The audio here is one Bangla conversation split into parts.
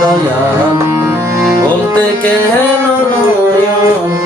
দয়া বলতে কেন নয়ন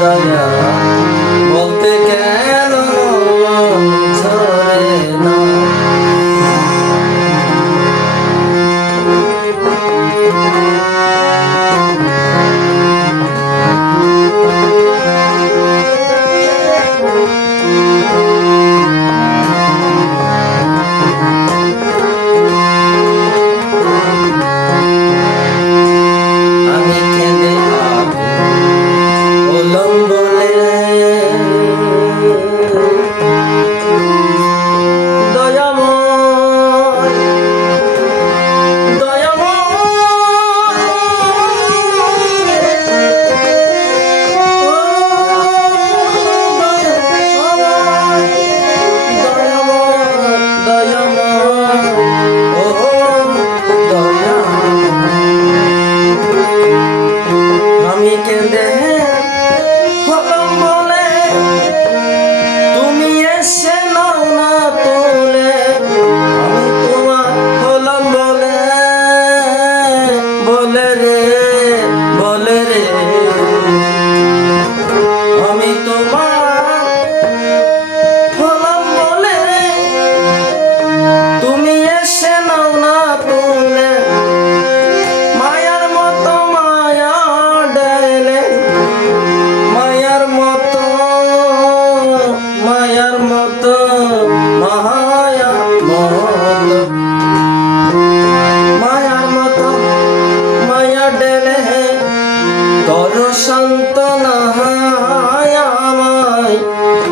দয়া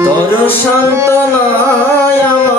তোর শান্ত নয় আমার